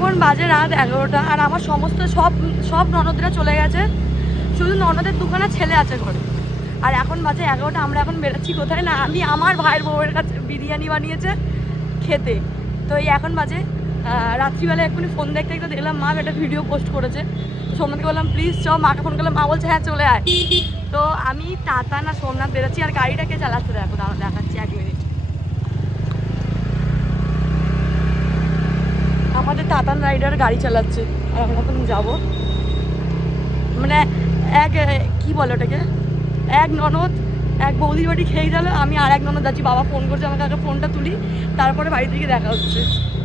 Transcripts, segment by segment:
এখন বাজে রাত 11টা আর আমার সমস্ত সব ননদরা চলে গেছে, শুধু ননদের দোকানে ছেলে আছে ঘরে। আর এখন বাজে 11টা, আমরা এখন বেরোচ্ছি কোথায় না, আমি আমার ভাইয়ের বউয়ের কাছে বিরিয়ানি বানিয়েছে খেতে। তো এই এখন বাজে রাত্রিবেলা এক্ষুনি ফোন দেখতে দেখতে দেখলাম মা একটা ভিডিও পোস্ট করেছে। তো সোমনাথকে বললাম প্লিজ চ, মাকে ফোন করলাম, মা বলছে হ্যাঁ চলে আয়। তো আমি তাতান আর সোমনাথ বেরোচ্ছি। আর গাড়িটাকে চালাচ্ছে দেখো, দেখাচ্ছি 1 মিনিট। আমাদের তাতান রাইডার গাড়ি চালাচ্ছে আর আমরা এখন যাবো, মানে কি বলে ওটাকে, এক ননদ এক বৌদির বাড়ি খেয়ে গেল, আমি আর এক ননদ যাচ্ছি। বাবা ফোন করছে আমাকে, আগে ফোনটা তুলি, তারপরে বাড়ি থেকে দেখা হচ্ছে।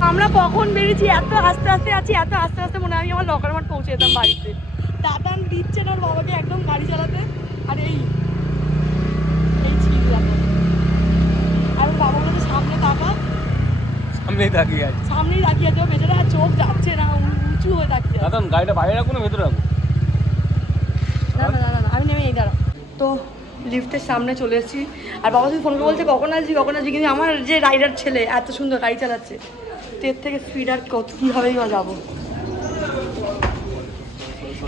আমরা কখন বেরিয়েছি, এত আস্তে আস্তে আছি, এত আস্তে আস্তে মনে হয় আমি আমার লকার মাঠ পৌঁছে যেতাম বাড়িতে। তাতান দিচ্ছে না ওর বাবাকে একদম গাড়ি চালাতে, আর এই ছিল আর ওর বাবা বলছে সামনে তাকা, সামনেই তাকিয়ে আছে, সামনেই তাকিয়ে আছে, বেচারা চোখ যাচ্ছে না, উঁচু হয়ে তাকিয়ে আছে। গাড়িটা বাইরে রাখো না ভেতরে রাখো? না না না না, আমি নেমে এই দাঁড়াও। তো লিফটের সামনে চলে এসেছি আর বাবা শুধু ফোন করে বলছে কখন আসছি, কিন্তু আমার যে রাইডার ছেলে এত সুন্দর গাড়ি চালাচ্ছে, তো এর থেকে স্পিড আর কীভাবেই বা যাবো।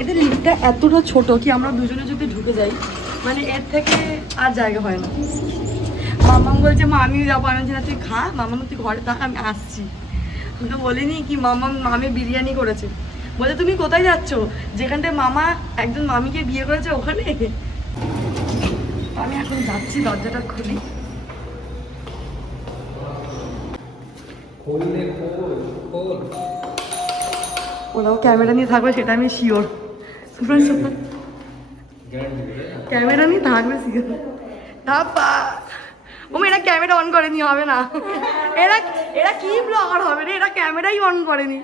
এদের লিফটটা এতটা ছোট কি আমরা দুজনে যদি ঢুকে যাই, মানে এর থেকে আর জায়গা হয় না। মামাম বলছে মা আমিও যাবো, আমি না তুই খা, মামাম তুই ঘরে থাক, আমি আসছি। আমি তো বলিনি কি মামে বিরিয়ানি করেছে, বলে তুমি কোথায় যাচ্ছ, যেখানটায় মামা একজন মামিকে বিয়ে করেছে ওখানে। আমি এখন যাচ্ছি, দরজাটা খুলি। ওরাও ক্যামেরা নিয়ে থাকবে সেটা আমি শিওর, ক্যামেরা নিয়ে থাকবে শিওর। এরা ক্যামেরা অন করেনি, হবে না, এরা কি ব্লগার হবে রে, এরা ক্যামেরাই অন করেনি।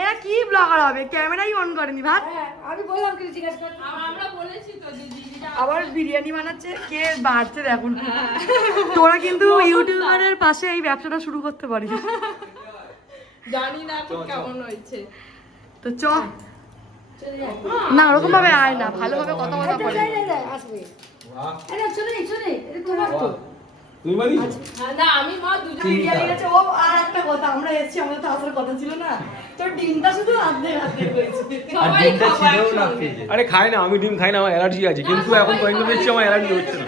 এরা কি ব্লগার হবে, ক্যামেরাই অন করেনি ভাত। আমি বললাম কি জিজ্ঞাসা কর, আমরা বলেছি তো যে দিদিটা আবার বিরিয়ানি বানাচ্ছে, কে বাড়ছে দেখুন। তোরা কিন্তু ইউটিউবারের পাশে এই ব্যবসাটা শুরু করতে পারিস। জানি না এখন কেমন হয়েছে। তো চ না, ওরকম ভাবে আয় না, ভালোভাবে কথা বলে। আসবে আরে চলে চলে, এটা তোমার তো তুই মারিস না আমি মা দুজন বিরিয়ানি গেছে। ও আর একটা কথা, আমরা এসেছি, আমাদের তো আসার কথা ছিল না, তোর ডিমটা শুধু অর্ধেক হয়েছে। সবাই খাবো একসঙ্গে। আরে খাই না, আমি ডিম খাই না, আমার অ্যালার্জি আছে, কিন্তু এখন কয়েকদিন দেখছি আমার অ্যালার্জি হচ্ছে না।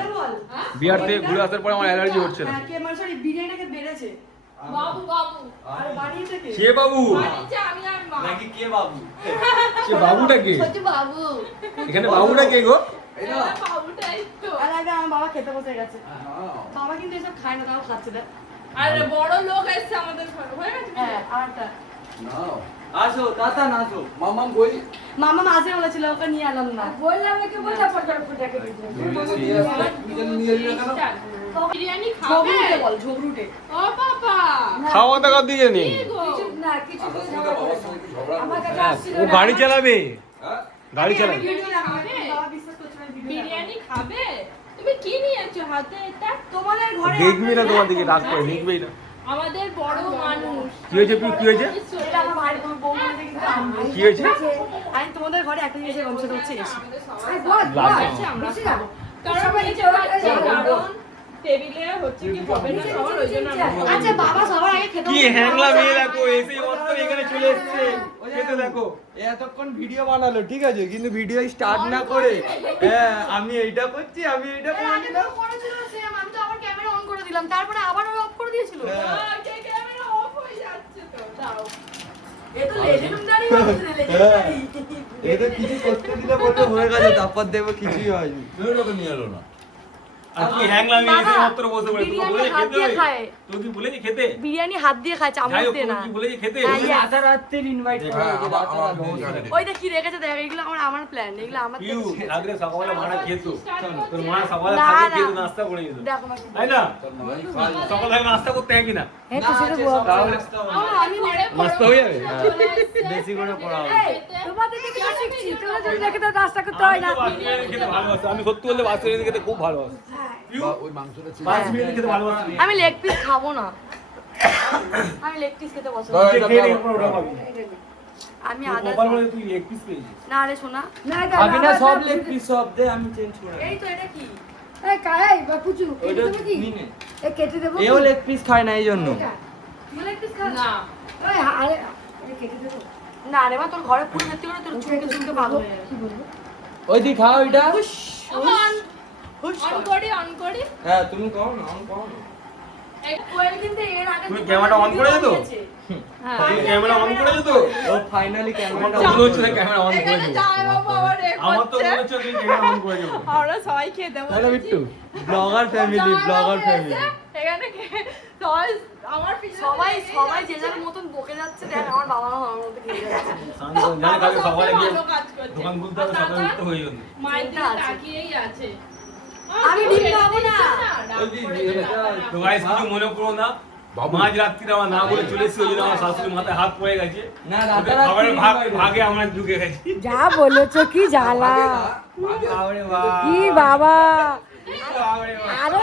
বিহার থেকে ঘুরে আসার পর আমার অ্যালার্জি হচ্ছে না। কে মানে সরি বিরিয়ানিটাকে বেড়েছে বাবু বাবু আর বানিয়েছে কে? সে বাবু বাড়িতে আমি আর মা নাকি কে বাবু? সে বাবুটা কে? ছোট বাবু এখানে বাবুটা কে গো? হ্যাঁ, বাবুটাই তো। আর আগে আমার বাবা খেতে বসে গেছে, বাবা কিন্তু এসব খায় না, তাও খাচ্ছে দেখ। আর বড় লোক এসেছে আমাদের ঘরে, হয়ে গেছে? হ্যাঁ আরটা আসো কাতা না আসো মামাম বই মামা মাঝে বলেছিল, ওকে নিয়ে এলাম না। বললাম একে বললাম ফটাকে দিতে নিয়ে এলি না কেন? বিরিয়ানি খাবে? ঝগড়ুটে বল, ঝগড়ুটে। ও বাবা খাওয়া দাওয়া দিয়ে নি, কি গো? কিছু না কিছু করে ঝগড়া করে না। আমার কাছে আসছিল ও গাড়ি চালাবে, গাড়ি চালাবে। বাবা বিশ্বাস করছে না ভিডিও। বিরিয়ানি খাবে? তুমি কি নিয়েছো হাতে এটা? তোমাদের ঘরে দেখবি না তোমার দিকে, রাগ করে দেখবেই না। আমাদের বড় মানুষ। কি হয়েছে কি হয়েছে এটা আমার ভাইয়ের বউ বলে কিন্তু আমি কি হয়েছে? আমি তোমাদের ঘরে একটা জিনিসের কমসেটা হচ্ছে এসি। আরে বল লাগে। আছে, আমরা বেশি না। খাবো। কারণ সবাই নিচে চলে পাচ্ছি, যাবে। কারণ টেবিলে হচ্ছে কি হবে না সবার, ওই জন্য আমরা খাবো। আচ্ছা বাবা সবার আগে খেতে কি বসে হ্যাংলা গেছে। মেয়ে দেখো, এসে মাত্র এখানে চলে এসেছে, খেতে দেখো। এতক্ষণ ভিডিও বানালো ঠিক আছে, কিন্তু ভিডিও স্টার্ট না করে হ্যাঁ আমি এইটা করছি আমি এইটা এর আগে তো করেছিল সেম, আমি তো আবার ক্যামেরা অন করে দিলাম, তারপরে আবার অফ করে দিয়েছিল। কে ক্যামেরা অফ হয়ে যাচ্ছে তো, দাও। এ তো লেজেন্ডারি মানুষ রে, লেজেন্ডারি। এটা কিছু করতে দিলে বলতে হয়ে গেছে, তারপর দেখবো কিছুই হয়নি। তো নিয়ে এলো না। আর কি হ্যাংলা মেয়ে এসে বাবা, মাত্র বসে পড়ে, তোকে বলেছে বিরিয়ানি হাত খেতে দিয়ে হবে? খায়। তোকে কি বলেছে খেতে? বিরিয়ানি হাত দিয়ে খায়, যাই চামচ হোক, দিয়ে না। তোকে কি বলেছে খেতে? হ্যাঁ, yes। আধা রাত্রির ইনভাইট করা হয়েছে, ওই দেখ কি রেখেছে দেখ, এগুলো আমার প্ল্যান, এগুলো আমার পিউ, রাত্রে সকালে মারা খেত, তোর মা সকালে না, খাবে না। খেত, নাস্তা করে যেত, দেখো আমাকে তাই না? সকালে নাস্তা করতে হয় কিনা? হ্যাঁ তো সেটা বল। আমি ঘরে নাস্তা হয়ে যাবে? বেশি করে পড়া হবে। তোমাদের থেকে কিছু শিখছি, তোমরা যদি দেখে তো নাস্তা করতে হয় না। আমি তো বাস বিরিয়ানি খেতে ভালোবাসি, আমি সত্যি বলতে বাস বিরিয়ানি খেতে খুব ভালোবাসি। পিউ, ওই মাংসটা ছিল বাস বিরিয়ানি খেতে ভালোবাসি। আমি লেগ পিস খাবো না, আমি লেগ পিস খেতে পছন্দ দাও, করি। যে খেয়ে নিয়ে ওটা পাবি। আমি তোর আদা কপাল বলে তুই লেগ পিস পেয়েছিস। না রে শোনা, না খাবি না সব লেগ পিস সব দে, আমি চেঞ্জ করে এই তো এটা কি এই কাই বা পুচু ওইটা তুমি কি নিনে এ কেটে দেবো এও লেগ পিস খায় না এই জন্য। মানে একটু খা না ওই আরে আরে কেটে দেবো না রে মা, তোর ঘরে পুরো ভর্তি করে তোর চুলকে চুলকে ভালো হয়ে যাবে। কি বলবো ওই দি খাও এটা। অন করি হ্যাঁ তুমি খাও না, আমি খাও না। কিন্তু এর আগে তুমি তো ক্যামেরাটা অন করে দে তো? দিয়েছে। হ্যাঁ তুমি ক্যামেরা অন করেছো তো? ও ফাইনালি ক্যামেরাটা আমার তো মনে হচ্ছে না ক্যামেরা অন করে এখানে দেবো। জামাই বাবু আবার রেক আমার তো করছে। মনে হচ্ছে তুমি ক্যামেরা অন করে দেবো। আমরা সবাই খেয়ে দেবো তাহলে Bittu blogger family, blogger family. এখানে সবাই আমার পিছনে সবাই লেগেই সবাই যে যাচ্ছে। যার মতন বকে যাচ্ছে, দেখ আমার বাবা মা আমার মতো খেয়ে যাচ্ছে। শান্ত হও, জানি কালকে সকালে গিয়ে ভালো কাজ করছে। দোকান খুলতে হবে, আর সকালে উঠতে হয়ে যাবে। মায়ের দিকে আছে। তাকিয়েই আছে আমি ডিম খাবো না। ওই যে, তো গাইস কিছু মনে করো না, মাঝ রাত্রিরে আমার না বলে চলে এসেছি, ওই জন্য আমার শাশুড়ি মাথায় হাত পড়ে গেছে। না ওদের রাতারাতি খাবারের ভাগে আমরা ঢুকে গেছি। যা বলেছো কি জ্বালা বাবারে বাবা। কি বাবা বাবারে বাবা। আরে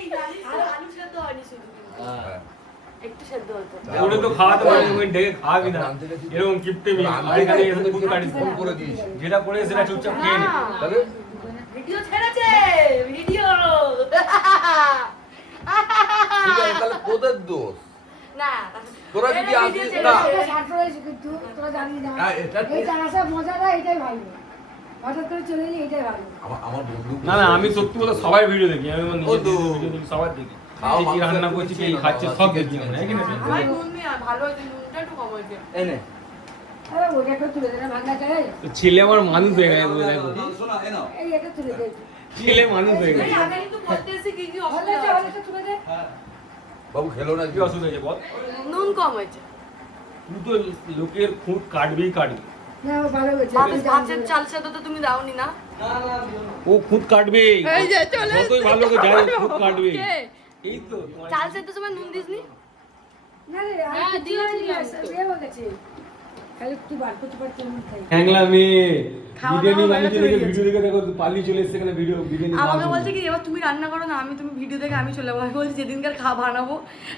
এই জানিস তো, আলু সেদ্ধ হয়নি শুধু। একটু সেদ্ধ হতো। ওরে তো খাওয়াতে পারি, ওই ডেকে খাওয়াবি না, এরকম কিপটে মেয়ে, আর এখানে এসে খুদ কাটিস। যেটা করে সেটা চুপচাপ খেয়ে নে। না। ভিডিও ছেড়েছে, ভিডিও। ঠিক আছে, তাহলে তোদের দোষ। না। তোরা যদি এরা আসিস ভিডিও না। ছেড়েছে। এটা সারপ্রাইজ কিন্তু তোরা জানি না হ্যাঁ, এটা ঠিক। এইটা আসা মজাটা এটাই ভালো হঠাৎ করে চলে এলি এটাই ভালো আমার বন্ধু না না, আমি সত্যি বলতে সবাই ভিডিও দেখি, আমি আমার নিজের ও তো। ভিডিও দেখি, সবার দেখি। খাও, কে কি মাংস রান্না একটু করছে, কে চিকেন খাচ্ছে, খাও, সব চিকেন দেখি আমরা, চিকেন এই কি না? আমার নুন নেই, আর ভালো হয়েছে, নুনটা একটু কম হয়েছে। এনে আরে ওইটা একটু তুলে দে না ভাঙা চাই তো ছেলে আমার মানুষ হয়ে গেছে, বুঝলে দেখো। এই এটা তুলে দে ছেলে মানুষ হয়ে এই গেছে। আমি কিন্তু বলতে এসেছি কি কি হলে অসুবিধা আছে। হলে তুলে দে বাবু খেলো না কি অসুবিধা হয়েছে বল? নুন কম হয়েছে। তুই তো লোকের খুঁট কাটবেই কাটবি। না ও ভালো হয়েছে ভাতের চাল সেদ্ধ তো তুমি দাওনি না। ও খুঁত কাটবে, এই যে চলে যতই ভালো করে যায় খুঁত কাটবে। কে? এই তো তোমার- চাল সেদ্ধ সময় নুন দিসনি? না রে আর হ্যাঁ, কিছু হয়নি দিয়েছিলাম তো। এ হয়ে গেছে খালি তুই বার করতে পারছিস না খাই হ্যাংলা মেয়ে খাওয়া বিরিয়ানি দাওয়া বানিয়ে হয়ে গেছে। ভিডিও দেখে দেখো পালিয়ে চলে এসেছে, এখানে ভিডিও বিরিয়ানি আমাকে বানাবো। বলছে কি এবার তুমি রান্না করো না, তুমি ভিডিও দেখে আমি চলে যাবো। আমি বলছি যেদিনকার বানাবো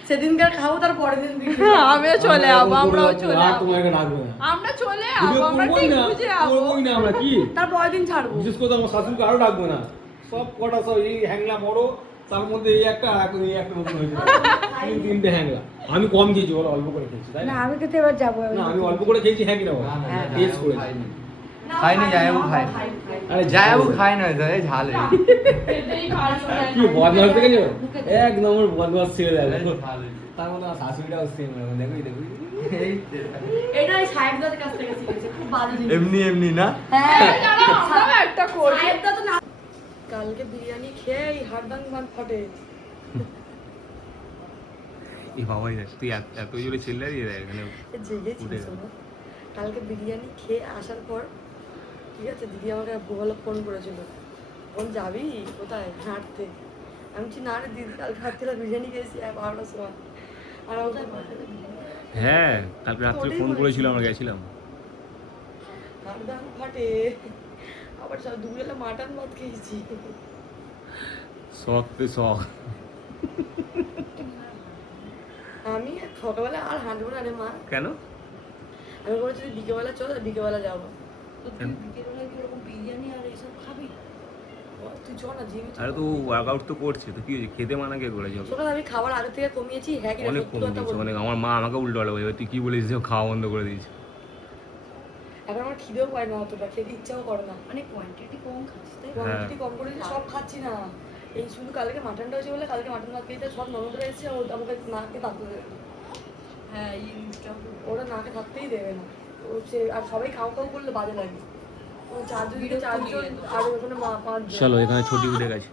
সেদিনকার খাবো, তার পরের দিন ভিডিও। আমিও চলে যাবো, আমরাও চলে আর যাবো। তোমাকে রাখবো না। আমরা চলে ভিডিও যাবো, আমরা করবোই ঠিক না, বুঝে যাবো। করবোই না আমরা কি? তার পরের দিন ছাড়বো। বিশেষ করে আমার শাশুড়িকে আরো ডাকবো না। সব কটা সব এই হ্যাংলা বড়, তার মধ্যে এই একটা আর এখন এই একটা নতুন হয়েছে। তিনটে হ্যাংলা। আমি কম খেয়েছি, বলো অল্প করে খেয়েছি, তাই না না? আমি তো এবার যাবো না আমি অল্প করে খেয়েছি, হ্যাঁ কিনা বল? টেস্ট করেছি। খাইনি জায়াবু খাই আরে জায়াবু খাই না তো এই ঝাল খেতেই পারবো না। কি বদমাস দেখে যাবে? এক নম্বর বদমাস ছেড়ে দেবে। তার মধ্যে আমার শাশুড়িটাও সেম, দেখো দেখো। এটা ওই সাহেবদাদের কাছ থেকে শিখেছে, খুব বাজে জিনিস। এমনি এমনি না হ্যাঁ, আমরাও একটা করবো। সাহেবদা তো না। কালকে বিরিয়ানি খেয়ে এই হাড়দান বান ফটে। এই বাবাই দেখ, তুই এত জোরে চিল্লাই দিয়ে দেখ এখানে। জেগেছি উঠে গেল। শোনো। কালকে বিরিয়ানি খেয়ে আসার পর ঠিক আছে, দিদি আমাকে বলে ফোন করেছিল, বোন যাবি কোথায় হাঁটতে? আমি বলছি না রে দিদি, কালকে হাঁটতে বিরিয়ানি খেয়েছি 12টার সময়। আর আমাকে হ্যাঁ, কালকে রাত্রে ফোন করেছিল, আমরা গেছিলাম। হাড়দান ফাটে। আবার সব দুপুরবেলা মাটন ভাত খেয়েছি। শখ তো শখ। আমি সকালবেলা আর হাঁটবো না রে মা। কেন? আমি বলেছি তুই বিকেলবেলা চল, বিকেলবেলা যাবো। তো তুই কেন? বিকেলবেলা কি ওরকম বিরিয়ানি আর এইসব খাবি? তুই চ না জিমে। আরে তো ওয়ার্কআউট তো করছে, তো কি হয়েছে? খেতে মানা কে করেছে? শোনো, আমি খাবার আগে থেকে কমিয়েছি। হ্যাঁ কি না, অনেক সত্যি কম কথা দিয়েছে, বলবো। অনেক। আমার মা আমাকে উল্টো পাল্টা বলে, তুই কি বলেছিস যে খাওয়া বন্ধ করে দিয়েছে? এখন আমার খিদেও পায় না অতটা, খেতে ইচ্ছাও করে না। মানে কোয়ান্টিটি কম খাচ্ছি, তাই কোয়ান্টিটি কম করে দিলে সব খাচ্ছি না। এই শুধু কালকে মাটনটা হয়েছে বলে কালকে মাটন ভাত খেয়েছে, সব ননদরা এসেছে, আমাকে নাকে থাকতে দেবে না। হ্যাঁ, এই জিনিসটা ওরা নাকে থাকতেই দেবে না। ও সে আর সবাই খাও খাও করলে বাজে লাগে। ও চারজন আর ওখানে 5 জন। চলো, এখানে ছুটি উঠে গেছে।